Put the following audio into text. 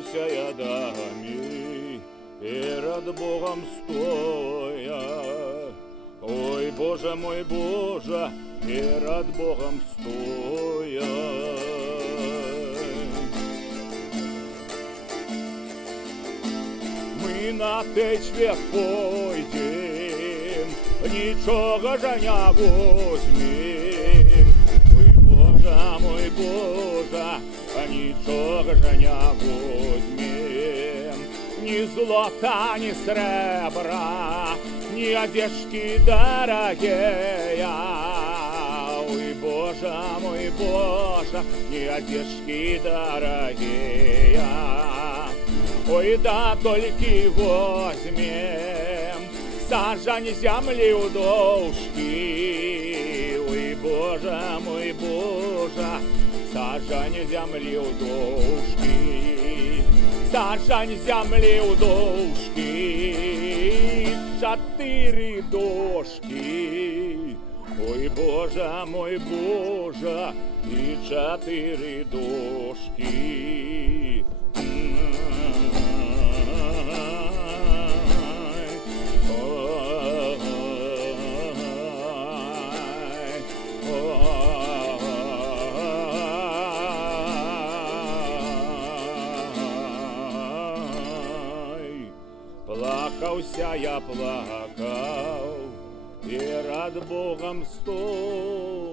Плакався я дами, перед Богом стоя. Ой, Боже мой, Боже, перед Богом стоя. Ми на той свет пойдем, нічого ж не возьмем. Ой, Боже мой, Боже, нічого ж не возьмем. Ни злота, ни сребра, ни одежки дорогие. Ой, Боже мой, Боже, ни одежки дорогие. Ой, да только возьмем сажань земли у дошки. Ой, Боже мой, Боже, сажань земли у дошки. Сажань земли у дошки, 4 дошки. Ой, Боже мой, Боже, и 4 дошки. Плакався я, плакав, перед Богом стоя.